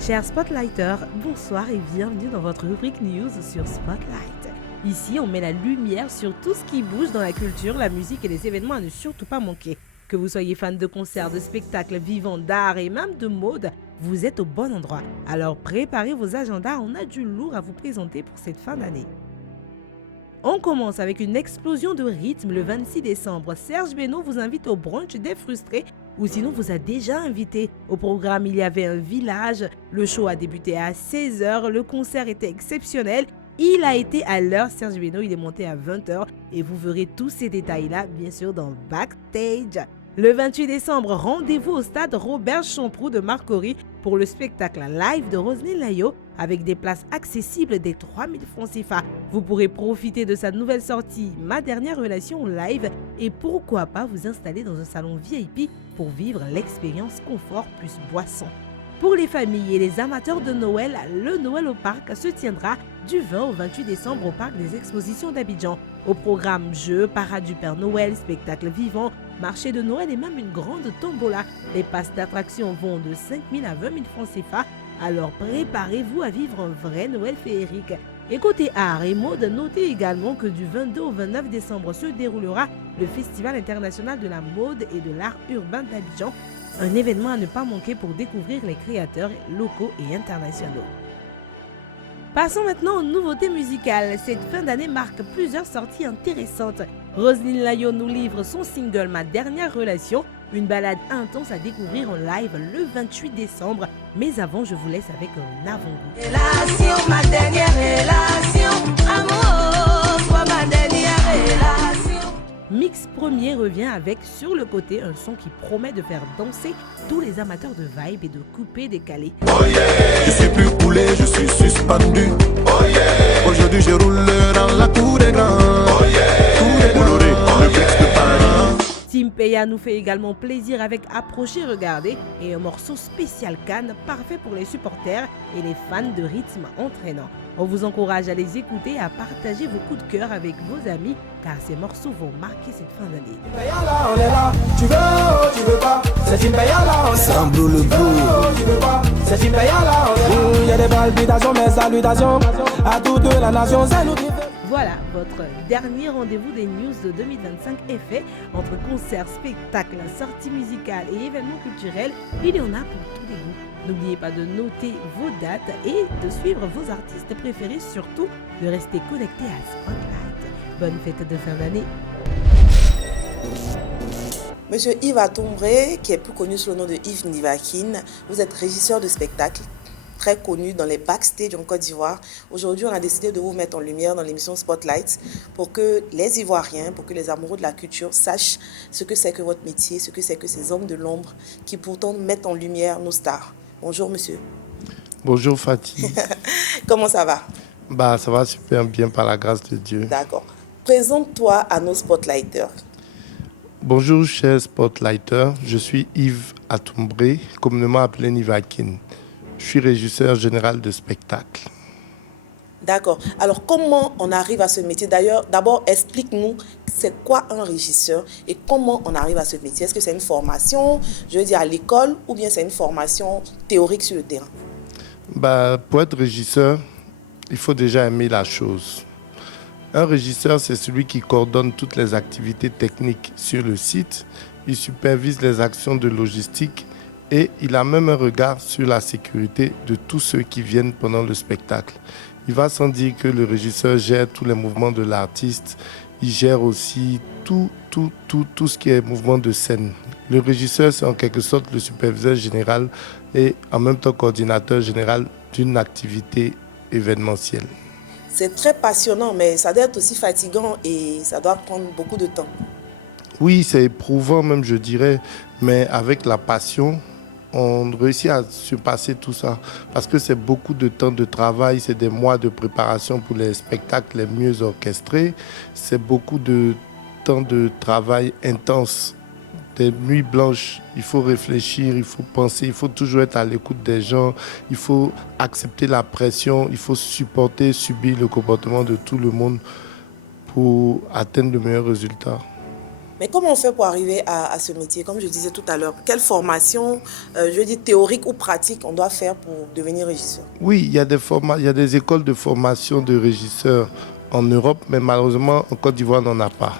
Chers Spotlighters, bonsoir et bienvenue dans votre rubrique News sur Spotlight. Ici, on met la lumière sur tout ce qui bouge dans la culture, la musique et les événements à ne surtout pas manquer. Que vous soyez fan de concerts, de spectacles vivants, d'art et même de mode, vous êtes au bon endroit. Alors préparez vos agendas, on a du lourd à vous présenter pour cette fin d'année. On commence avec une explosion de rythme le 26 décembre. Serge Beno vous invite au brunch des frustrés ou sinon vous a déjà invité. Au programme, il y avait un village. Le show a débuté à 16h. Le concert était exceptionnel. Il a été à l'heure. Serge Beno, il est monté à 20h et vous verrez tous ces détails-là, bien sûr, dans Backstage. Le 28 décembre, rendez-vous au stade Robert Champroux de Marcory pour le spectacle live de Roselyne Layo avec des places accessibles des 3000 francs CFA. Vous pourrez profiter de sa nouvelle sortie Ma dernière relation live et pourquoi pas vous installer dans un salon VIP pour vivre l'expérience confort plus boisson. Pour les familles et les amateurs de Noël, le Noël au parc se tiendra du 20 au 28 décembre au parc des expositions d'Abidjan. Au programme jeux, parade du Père Noël, spectacles vivants, marché de Noël et même une grande tombola. Les passes d'attraction vont de 5 000 à 20 000 francs CFA. Alors préparez-vous à vivre un vrai Noël féerique. Et côté art et mode, notez également que du 22 au 29 décembre se déroulera le Festival international de la mode et de l'art urbain d'Abidjan. Un événement à ne pas manquer pour découvrir les créateurs locaux et internationaux. Passons maintenant aux nouveautés musicales. Cette fin d'année marque plusieurs sorties intéressantes. Roselyne Layo nous livre son single Ma dernière relation, une balade intense à découvrir en live le 28 décembre. Mais avant, je vous laisse avec un avant-goût. Relation, ma dernière relation, amour, soit ma dernière relation. Mix Premier revient avec Sur le côté, un son qui promet de faire danser tous les amateurs de vibe et de coupés décalés. Oh yeah. Je suis plus coulé, je suis suspendu. Oh yeah. Aujourd'hui je roule dans la cour des grands. Oh yeah. Tout est bouloré, le mix de Paris. Tim Peya nous fait également plaisir avec Approcher, Regarder et un morceau spécial Cannes, parfait pour les supporters et les fans de rythme entraînant. On vous encourage à les écouter et à partager vos coups de cœur avec vos amis car ces morceaux vont marquer cette fin d'année. On est là, tu veux pas, c'est Tim Peya là, on est là. Sambo le Tu veux pas, c'est Tim Peya là, on est là. Il y a des palpitations, mes salutations à toute la nation, c'est nous qui fait. Voilà, votre dernier rendez-vous des news de 2025 est fait. Entre concerts, spectacles, sorties musicales et événements culturels, il y en a pour tous les goûts. N'oubliez pas de noter vos dates et de suivre vos artistes préférés, surtout de rester connecté à Spotlight. Bonne fête de fin d'année. Monsieur Yves Atombré, qui est plus connu sous le nom de Yves Nivakin, vous êtes régisseur de spectacle, très connu dans les backstage en Côte d'Ivoire. Aujourd'hui, on a décidé de vous mettre en lumière dans l'émission Spotlight pour que les Ivoiriens, pour que les amoureux de la culture sachent ce que c'est que votre métier, ce que c'est que ces hommes de l'ombre qui pourtant mettent en lumière nos stars. Bonjour monsieur. Bonjour Fatih. Comment ça va? Ça va super bien par la grâce de Dieu. D'accord. Présente-toi à nos Spotlighters. Bonjour chers Spotlighters, je suis Yves Atombré, communément appelé Nivakin. Je suis régisseur général de spectacle. D'accord. Alors, comment on arrive à ce métier? D'ailleurs, d'abord, explique-nous, c'est quoi un régisseur et comment on arrive à ce métier? Est-ce que c'est une formation, je veux dire, à l'école, ou bien c'est une formation théorique sur le terrain? Pour être régisseur, il faut déjà aimer la chose. Un régisseur, c'est celui qui coordonne toutes les activités techniques sur le site. Il supervise les actions de logistique et il a même un regard sur la sécurité de tous ceux qui viennent pendant le spectacle. Il va sans dire que le régisseur gère tous les mouvements de l'artiste. Il gère aussi tout ce qui est mouvement de scène. Le régisseur, c'est en quelque sorte le superviseur général et en même temps coordinateur général d'une activité événementielle. C'est très passionnant, mais ça doit être aussi fatigant et ça doit prendre beaucoup de temps. Oui, c'est éprouvant même, je dirais, mais avec la passion, on réussit à surpasser tout ça parce que c'est beaucoup de temps de travail, c'est des mois de préparation pour les spectacles les mieux orchestrés, c'est beaucoup de temps de travail intense, des nuits blanches, il faut réfléchir, il faut penser, il faut toujours être à l'écoute des gens, il faut accepter la pression, il faut supporter, subir le comportement de tout le monde pour atteindre de meilleurs résultats. Mais comment on fait pour arriver à ce métier? Comme je disais tout à l'heure, quelle formation, je veux dire théorique ou pratique, on doit faire pour devenir régisseur? Oui, il y a des écoles de formation de régisseurs en Europe, mais malheureusement, en Côte d'Ivoire, on n'en a pas.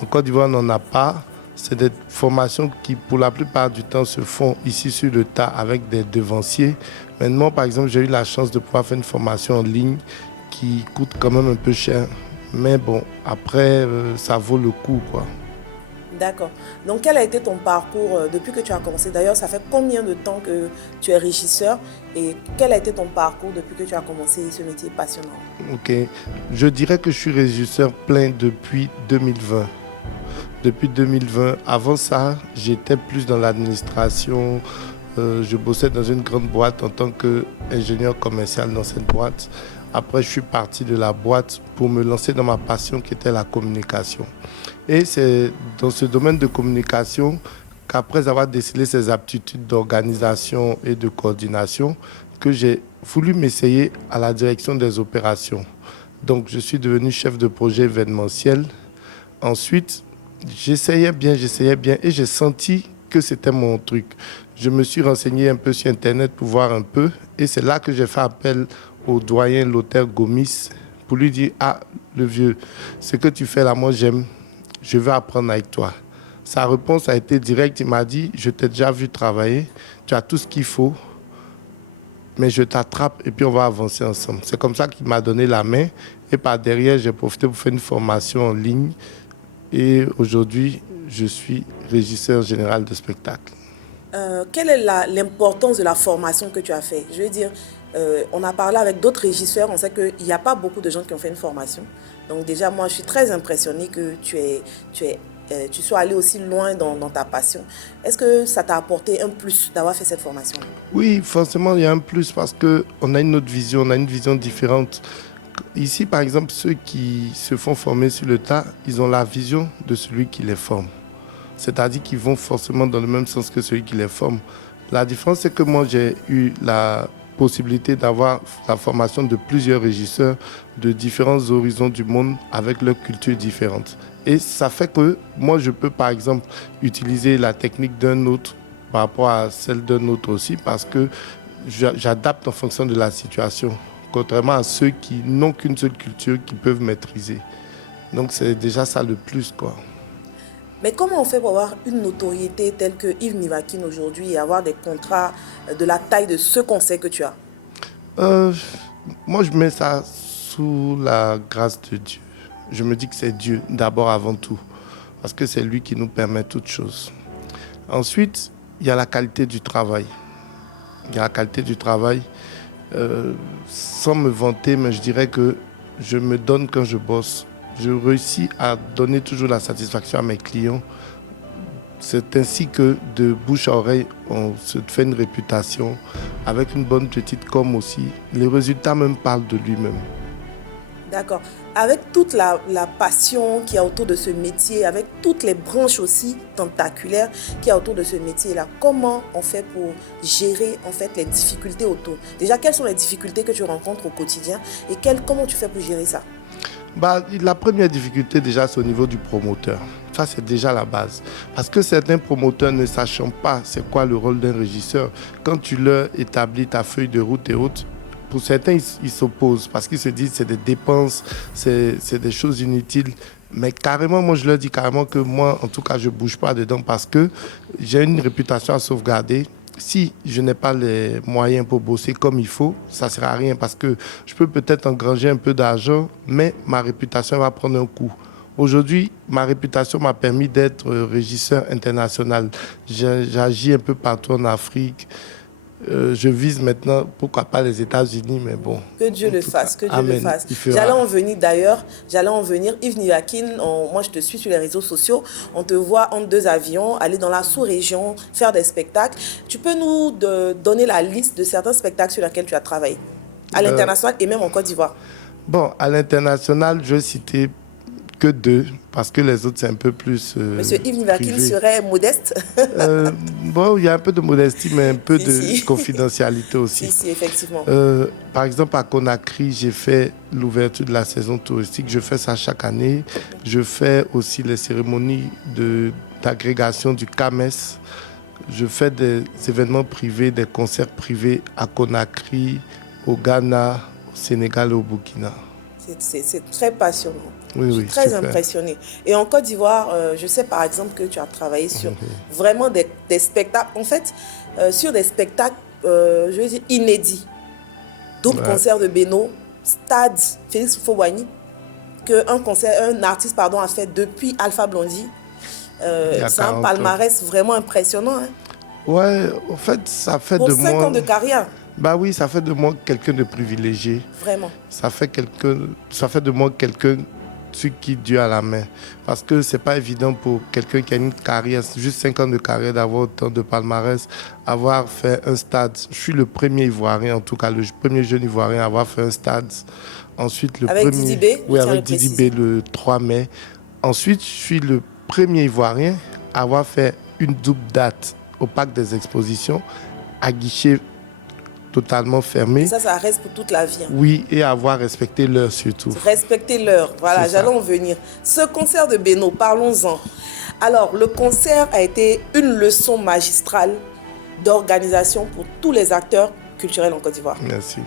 En Côte d'Ivoire, on n'en a pas. C'est des formations qui, pour la plupart du temps, se font ici sur le tas avec des devanciers. Maintenant, par exemple, j'ai eu la chance de pouvoir faire une formation en ligne qui coûte quand même un peu cher. Mais bon, après, ça vaut le coup, quoi. D'accord. Donc, quel a été ton parcours depuis que tu as commencé? D'ailleurs, ça fait combien de temps que tu es régisseur et quel a été ton parcours depuis que tu as commencé ce métier passionnant? Ok. Je dirais que je suis régisseur plein depuis 2020. Depuis 2020. Avant ça, j'étais plus dans l'administration. Je bossais dans une grande boîte en tant qu'ingénieur commercial dans cette boîte. Après, je suis parti de la boîte pour me lancer dans ma passion qui était la communication. Et c'est dans ce domaine de communication qu'après avoir décelé ces aptitudes d'organisation et de coordination, que j'ai voulu m'essayer à la direction des opérations. Donc, je suis devenu chef de projet événementiel. Ensuite, j'essayais bien et j'ai senti que c'était mon truc. Je me suis renseigné un peu sur Internet pour voir un peu et c'est là que j'ai fait appel au doyen Lothaire Gomis pour lui dire « Ah, le vieux, ce que tu fais là, moi j'aime, je veux apprendre avec toi. » Sa réponse a été directe, il m'a dit « Je t'ai déjà vu travailler, tu as tout ce qu'il faut, mais je t'attrape et puis on va avancer ensemble. » C'est comme ça qu'il m'a donné la main et par derrière, j'ai profité pour faire une formation en ligne et aujourd'hui, je suis régisseur général de spectacle. Quelle est l'importance de la formation que tu as fait? Je veux dire, on a parlé avec d'autres régisseurs, on sait qu'il n'y a pas beaucoup de gens qui ont fait une formation. Donc déjà, moi, je suis très impressionnée que tu sois allé aussi loin dans ta passion. Est-ce que ça t'a apporté un plus d'avoir fait cette formation? Oui, forcément, il y a un plus parce qu'on a une autre vision, on a une vision différente. Ici, par exemple, ceux qui se font former sur le tas, ils ont la vision de celui qui les forme. C'est-à-dire qu'ils vont forcément dans le même sens que celui qui les forme. La différence, c'est que moi, j'ai eu la possibilité d'avoir la formation de plusieurs régisseurs de différents horizons du monde avec leurs cultures différentes. Et ça fait que moi, je peux, par exemple, utiliser la technique d'un autre par rapport à celle d'un autre aussi parce que j'adapte en fonction de la situation, contrairement à ceux qui n'ont qu'une seule culture qu'ils peuvent maîtriser. Donc, c'est déjà ça le plus, quoi. Mais comment on fait pour avoir une notoriété telle que Yves Nivaquine aujourd'hui et avoir des contrats de la taille de ce qu'on sait que tu as? Moi, je mets ça sous la grâce de Dieu. Je me dis que c'est Dieu d'abord avant tout, parce que c'est lui qui nous permet toutes choses. Ensuite, il y a la qualité du travail. Il y a la qualité du travail. Sans me vanter, mais je dirais que je me donne quand je bosse. Je réussis à donner toujours la satisfaction à mes clients. C'est ainsi que de bouche à oreille, on se fait une réputation avec une bonne petite com aussi. Les résultats même parlent de lui-même. D'accord. Avec toute la passion qu'il y a autour de ce métier, avec toutes les branches aussi tentaculaires qu'il y a autour de ce métier-là, comment on fait pour gérer en fait les difficultés autour? Déjà, quelles sont les difficultés que tu rencontres au quotidien et comment tu fais pour gérer ça? La première difficulté, déjà, c'est au niveau du promoteur. Ça, c'est déjà la base. Parce que certains promoteurs, ne sachant pas c'est quoi le rôle d'un régisseur, quand tu leur établis ta feuille de route et autres, pour certains, ils s'opposent parce qu'ils se disent que c'est des dépenses, c'est des choses inutiles. Mais carrément, moi, je leur dis carrément que moi, en tout cas, je ne bouge pas dedans parce que j'ai une réputation à sauvegarder. Si je n'ai pas les moyens pour bosser comme il faut, ça ne sert à rien parce que je peux peut-être engranger un peu d'argent, mais ma réputation va prendre un coup. Aujourd'hui, ma réputation m'a permis d'être régisseur international. J'agis un peu partout en Afrique. Je vise maintenant, pourquoi pas les États-Unis, mais bon. Que Dieu le fasse, que Dieu Amen. le fasse. J'allais en venir d'ailleurs, Yves Nivaquine, moi je te suis sur les réseaux sociaux, on te voit entre deux avions, aller dans la sous-région, faire des spectacles. Tu peux nous donner la liste de certains spectacles sur lesquels tu as travaillé, à l'international et même en Côte d'Ivoire? Bon, à l'international, je vais citer que 2, parce que les autres, c'est un peu plus Monsieur Yves Nivakin privé. serait modeste. Bon, il y a un peu de modestie, mais un peu Si, de si. confidentialité aussi. Si, effectivement. Par exemple, à Conakry, j'ai fait l'ouverture de la saison touristique. Je fais ça chaque année. Je fais aussi les cérémonies d'agrégation du CAMES. Je fais des événements privés, des concerts privés à Conakry, au Ghana, au Sénégal et au Burkina. C'est très passionnant. Oui, Je suis oui, très super. impressionnée. Et en Côte d'Ivoire, je sais par exemple que tu as travaillé sur vraiment des spectacles, en fait, sur des spectacles, je veux dire, inédits. Double concert de Beno, stade Félix Houphouët-Boigny, un artiste a fait depuis Alpha Blondy. C'est un 40 palmarès vraiment impressionnant. Hein. Ouais, en fait, ça fait Pour de 5 moi... ans de carrière, Bah oui, ça fait de moi quelqu'un de privilégié. vraiment. Ça fait de moi quelqu'un qui Dieu à la main. Parce que c'est pas évident pour quelqu'un qui a une carrière, juste 5 ans de carrière, d'avoir autant de palmarès, avoir fait un stade. Je suis le premier Ivoirien, en tout cas le premier jeune Ivoirien à avoir fait un stade. Ensuite, le Avec premier... Didi B, Oui, je tiens à avec le Didi préciser. B le 3 mai. Ensuite, je suis le premier Ivoirien à avoir fait une double date au Parc des Expositions, à guichet totalement fermé. Et ça reste pour toute la vie. Hein. Oui, et avoir respecté l'heure surtout. Respecter l'heure, voilà, C'est ça. j'allais en venir. Ce concert de Beno, parlons-en. Alors, le concert a été une leçon magistrale d'organisation pour tous les acteurs culturels en Côte d'Ivoire. Merci.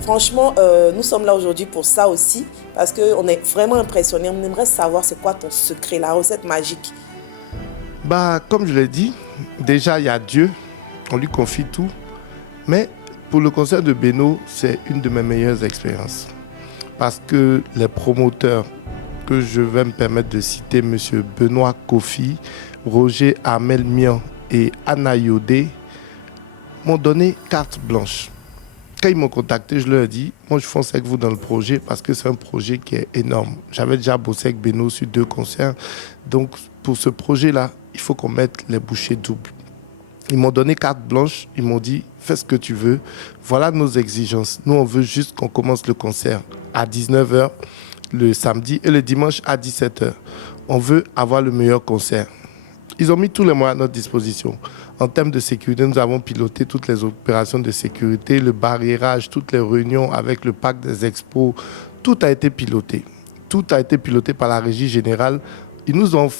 Franchement, nous sommes là aujourd'hui pour ça aussi, parce qu'on est vraiment impressionnés. On aimerait savoir c'est quoi ton secret, la recette magique. Bah, comme je l'ai dit, déjà il y a Dieu, on lui confie tout. Mais pour le concert de Beno, c'est une de mes meilleures expériences. Parce que les promoteurs que je vais me permettre de citer, M. Benoît Kofi, Roger Amel Mian et Anna Yodé, m'ont donné carte blanche. Quand ils m'ont contacté, je leur ai dit, moi je fonce avec vous dans le projet parce que c'est un projet qui est énorme. J'avais déjà bossé avec Beno sur 2 concerts. Donc pour ce projet-là, il faut qu'on mette les bouchées doubles. Ils m'ont donné carte blanche, ils m'ont dit, fais ce que tu veux. Voilà nos exigences. Nous, on veut juste qu'on commence le concert à 19h le samedi et le dimanche à 17h. On veut avoir le meilleur concert. Ils ont mis tous les moyens à notre disposition. En termes de sécurité, nous avons piloté toutes les opérations de sécurité, le barriérage, toutes les réunions avec le parc des expos. Tout a été piloté. Tout a été piloté par la régie générale. Ils nous ont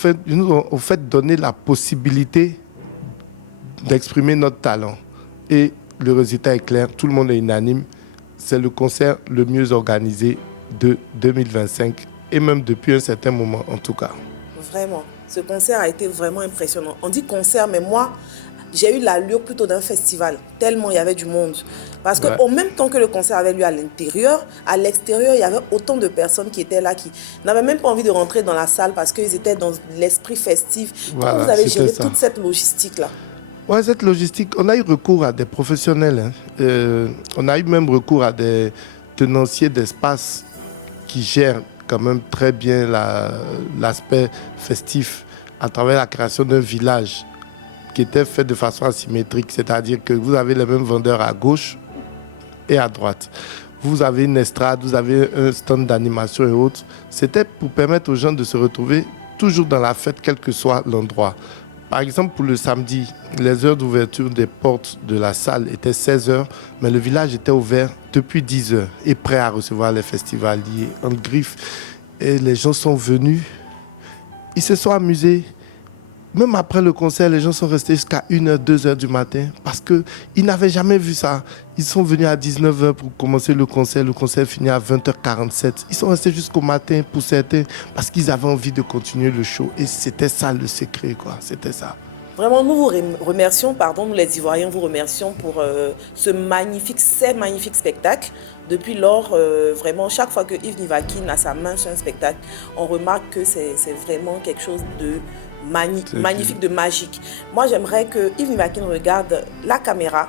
en fait donné la possibilité d'exprimer notre talent. Et le résultat est clair, tout le monde est unanime. C'est le concert le mieux organisé de 2025 et même depuis un certain moment en tout cas. Vraiment, ce concert a été vraiment impressionnant. On dit concert, mais moi, j'ai eu l'allure plutôt d'un festival, tellement il y avait du monde. Parce qu'en même temps que le concert avait lieu à l'intérieur, à l'extérieur, il y avait autant de personnes qui étaient là, qui n'avaient même pas envie de rentrer dans la salle parce qu'ils étaient dans l'esprit festif. Voilà, Comment vous avez géré c'était ça. toute cette logistique-là? Ouais, cette logistique, on a eu recours à des professionnels. On a eu même recours à des tenanciers d'espace qui gèrent quand même très bien l'aspect festif à travers la création d'un village qui était fait de façon asymétrique, c'est-à-dire que vous avez les mêmes vendeurs à gauche et à droite. Vous avez une estrade, vous avez un stand d'animation et autres. C'était pour permettre aux gens de se retrouver toujours dans la fête, quel que soit l'endroit. Par exemple, pour le samedi, les heures d'ouverture des portes de la salle étaient 16h, mais le village était ouvert depuis 10h et prêt à recevoir les festivaliers en griffe. Et les gens sont venus, ils se sont amusés. Même après le concert, les gens sont restés jusqu'à 1h, 2h du matin parce qu'ils n'avaient jamais vu ça. Ils sont venus à 19h pour commencer le concert finit à 20h47. Ils sont restés jusqu'au matin pour certains parce qu'ils avaient envie de continuer le show. Et c'était ça le secret, quoi. C'était ça. Vraiment, nous vous remercions, nous les Ivoiriens vous remercions pour ces magnifiques spectacles. Depuis lors, vraiment, chaque fois que Yves Nivakin a sa main sur un spectacle, on remarque que c'est vraiment quelque chose de magnifique, de magique. Moi, j'aimerais que Yves Nivakin regarde la caméra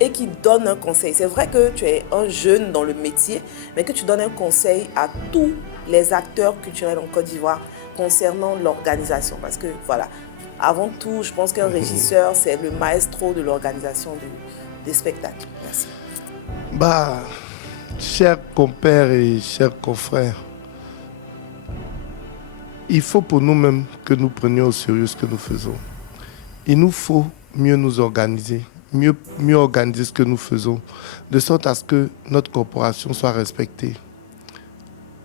et qu'il donne un conseil. C'est vrai que tu es un jeune dans le métier, mais que tu donnes un conseil à tous les acteurs culturels en Côte d'Ivoire concernant l'organisation. Parce que, voilà, avant tout, je pense qu'un régisseur, c'est le maestro de l'organisation des spectacles. Merci. Chers compères et chers confrères, il faut pour nous-mêmes que nous prenions au sérieux ce que nous faisons. Il nous faut mieux nous organiser, mieux organiser ce que nous faisons, de sorte à ce que notre corporation soit respectée.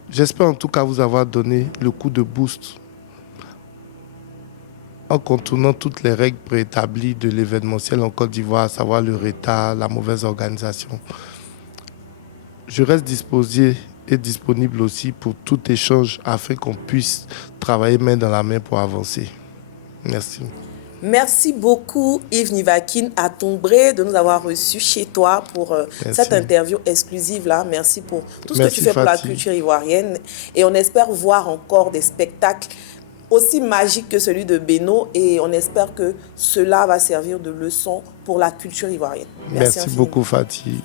J'espère en tout cas vous avoir donné le coup de boost en contournant toutes les règles préétablies de l'événementiel en Côte d'Ivoire, à savoir le retard, la mauvaise organisation. Je reste disposé et disponible aussi pour tout échange afin qu'on puisse travailler main dans la main pour avancer. Merci. Merci beaucoup Yves Nivakin à Tombré de nous avoir reçus chez toi pour cette interview exclusive là. Merci pour tout ce que tu fais pour la culture ivoirienne et on espère voir encore des spectacles aussi magiques que celui de Beno et on espère que cela va servir de leçon pour la culture ivoirienne. Merci beaucoup Fatih.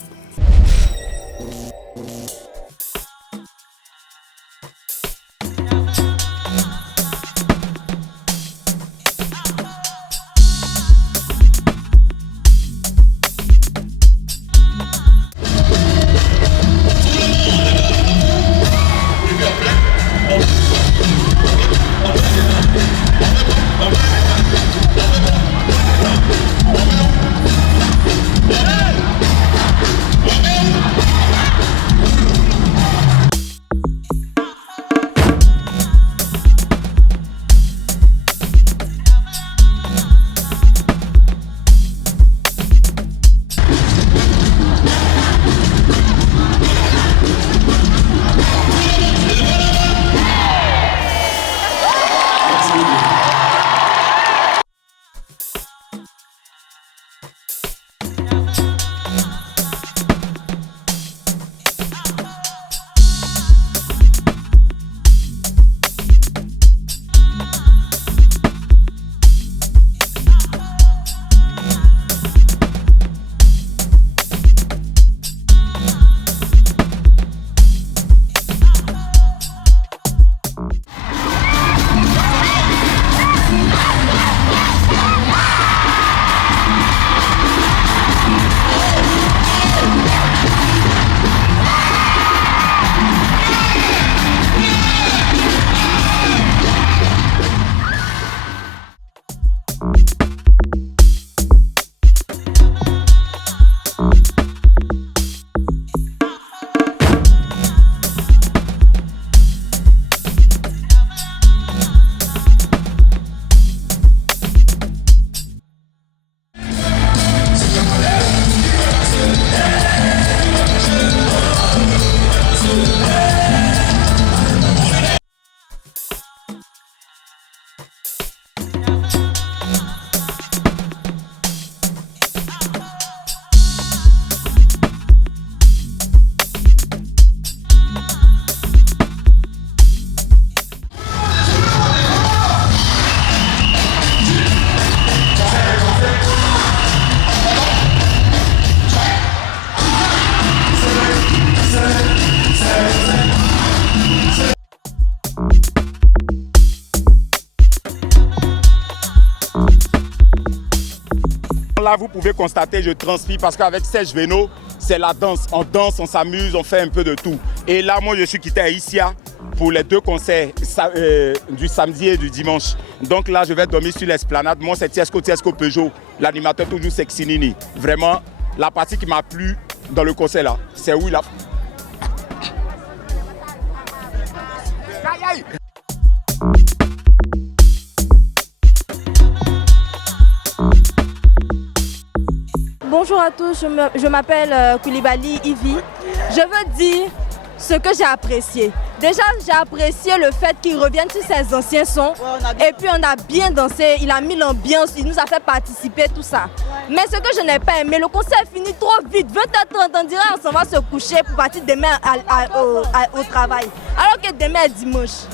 Là, vous pouvez constater, je transpire parce qu'avec Serge Beno, c'est la danse. On danse, on s'amuse, on fait un peu de tout. Et là, moi, je suis quitté à Issia pour les 2 concerts du samedi et du dimanche. Donc là, je vais dormir sur l'esplanade. Moi, c'est Tiesco Peugeot, l'animateur toujours Sexy Nini. Vraiment, la partie qui m'a plu dans le concert là, c'est où il a... Aïe, aïe. Bonjour à tous, je m'appelle Koulibaly Ivy. Je veux dire ce que j'ai apprécié. Déjà, j'ai apprécié le fait qu'il revienne sur ses anciens sons. Et puis, on a bien dansé, il a mis l'ambiance, il nous a fait participer, tout ça. Mais ce que je n'ai pas aimé, le concert est fini trop vite. 20h30, on dirait on s'en va se coucher pour partir demain au travail. Alors que demain est dimanche.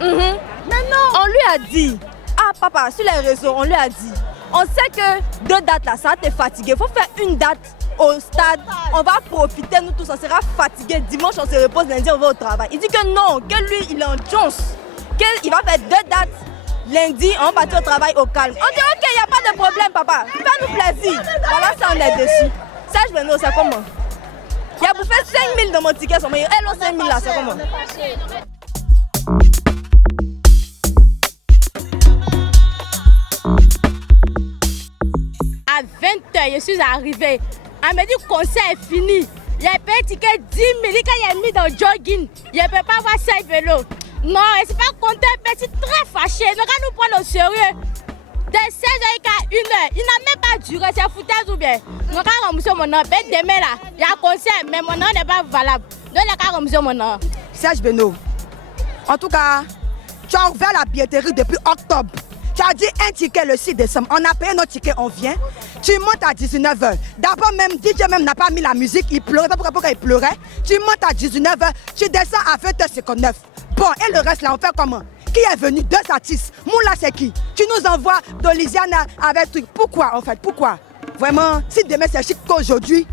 Mais non. On lui a dit, ah papa, sur les réseaux, on lui a dit, on sait que 2 dates là, ça va te fatiguer. Il faut faire une date au stade. On va profiter, nous tous, on sera fatigués. Dimanche, on se repose, lundi, on va au travail. Il dit que non, que lui, il est en chance. Qu'il va faire 2 dates. Lundi, on va partir au travail au calme. On dit, ok, il n'y a pas de problème, papa. Fais-nous plaisir. Voilà, ça, on est dessus. Serge Beno, c'est comment? Il a bouffé 5 000 de mon ticket. Elle, 5 000 là, c'est comment? 20h, je suis arrivée. Elle me dit le concert est fini. Il a payé ticket 10 000 quand il a mis dans le jogging. Il ne peut pas avoir 7 vélos. Non, je ne suis pas content, mais je suis très fâchée. Nous allons nous prendre au sérieux. De 16h jusqu'à 1h, il n'a même pas duré, c'est foutaise ou bien. Nous allons rembourser mon nom. Demain là, il y a un concert, mais mon nom n'est pas valable. Nous allons rembourser mon nom. Serge Beno, en tout cas, tu as ouvert la billetterie depuis octobre. Tu as dit un ticket le 6 décembre. On a payé notre ticket, on vient. Tu montes à 19h. D'abord, même DJ même n'a pas mis la musique. Il pleurait. Pas pourquoi il pleurait. Tu montes à 19h. Tu descends à 20h59. Bon, et le reste là, on fait comment? Qui est venu? 2 artistes. Moula, c'est qui? Tu nous envoies d'Olisiana avec truc. Pourquoi en fait? Pourquoi? Vraiment, si demain c'est chic qu'aujourd'hui,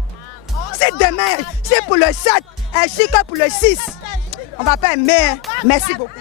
si demain c'est pour le 7, et chic que pour le 6, on va pas aimer. Merci beaucoup.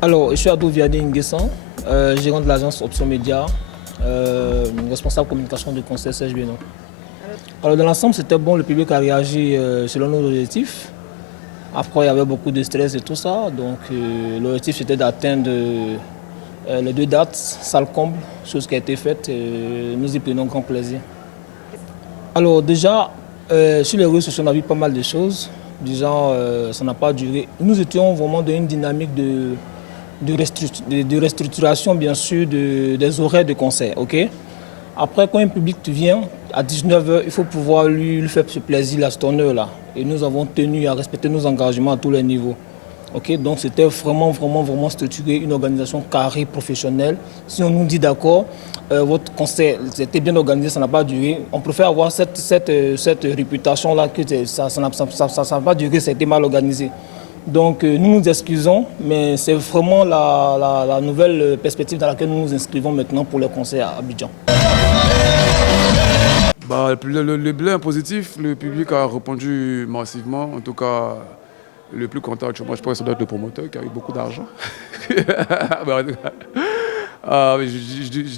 Alors, je suis Adou Viadé Nguessan, gérant de l'agence Option Média, responsable communication de concert Serge Beno. Alors, dans l'ensemble, c'était bon, le public a réagi selon nos objectifs. Après, il y avait beaucoup de stress et tout ça, donc l'objectif c'était d'atteindre les 2 dates, salle comble, chose qui a été faite, et nous y prenons grand plaisir. Alors déjà, sur les réseaux sociaux, on a vu pas mal de choses. Déjà, ça n'a pas duré. Nous étions vraiment dans une dynamique de restructuration, bien sûr, des horaires de concert. Okay? Après, quand un public vient, à 19h, il faut pouvoir lui faire ce plaisir à cette heure-là. Et nous avons tenu à respecter nos engagements à tous les niveaux. Okay? Donc c'était vraiment structuré, une organisation carrée, professionnelle. Si on nous dit d'accord, votre concert était bien organisé, ça n'a pas duré. On préfère avoir cette réputation-là que ça n'a pas duré, ça a été mal organisé. Donc nous nous excusons, mais c'est vraiment la nouvelle perspective dans laquelle nous nous inscrivons maintenant pour les concerts à Abidjan. Bah, le bilan est positif, le public a répondu massivement. En tout cas, le plus content, moi je pense que ça doit être le promoteur qui a eu beaucoup d'argent. Je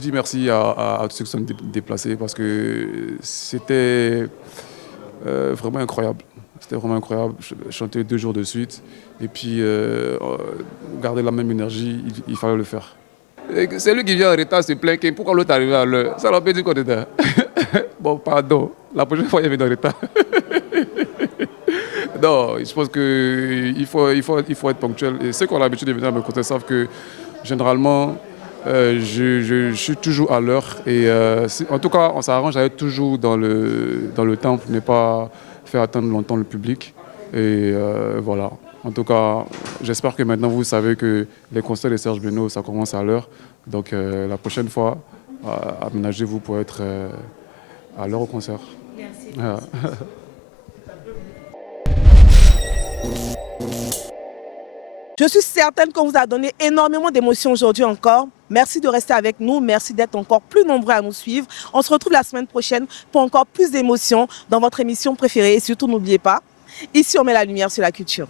dis merci à tous ceux qui sont déplacés parce que c'était vraiment incroyable. C'était vraiment incroyable, chanter 2 jours de suite et puis garder la même énergie, il fallait le faire. C'est lui qui vient en retard se plaint. Pourquoi l'autre arrive à l'heure? Ça leur peut dire qu'on est là. Bon, pardon. La prochaine fois, il vient en retard. Non, je pense qu'il faut être ponctuel. Et ceux qui ont l'habitude de venir à mes concerts savent que généralement, je suis toujours à l'heure. Et en tout cas, on s'arrange à être toujours dans le temps pour ne pas faire attendre longtemps le public. Et voilà. En tout cas, j'espère que maintenant vous savez que les concerts de Serge Beno, ça commence à l'heure. Donc la prochaine fois, aménagez-vous pour être à l'heure au concert. Merci. Je suis certaine qu'on vous a donné énormément d'émotions aujourd'hui encore. Merci de rester avec nous. Merci d'être encore plus nombreux à nous suivre. On se retrouve la semaine prochaine pour encore plus d'émotions dans votre émission préférée. Et surtout, n'oubliez pas, ici, on met la lumière sur la culture.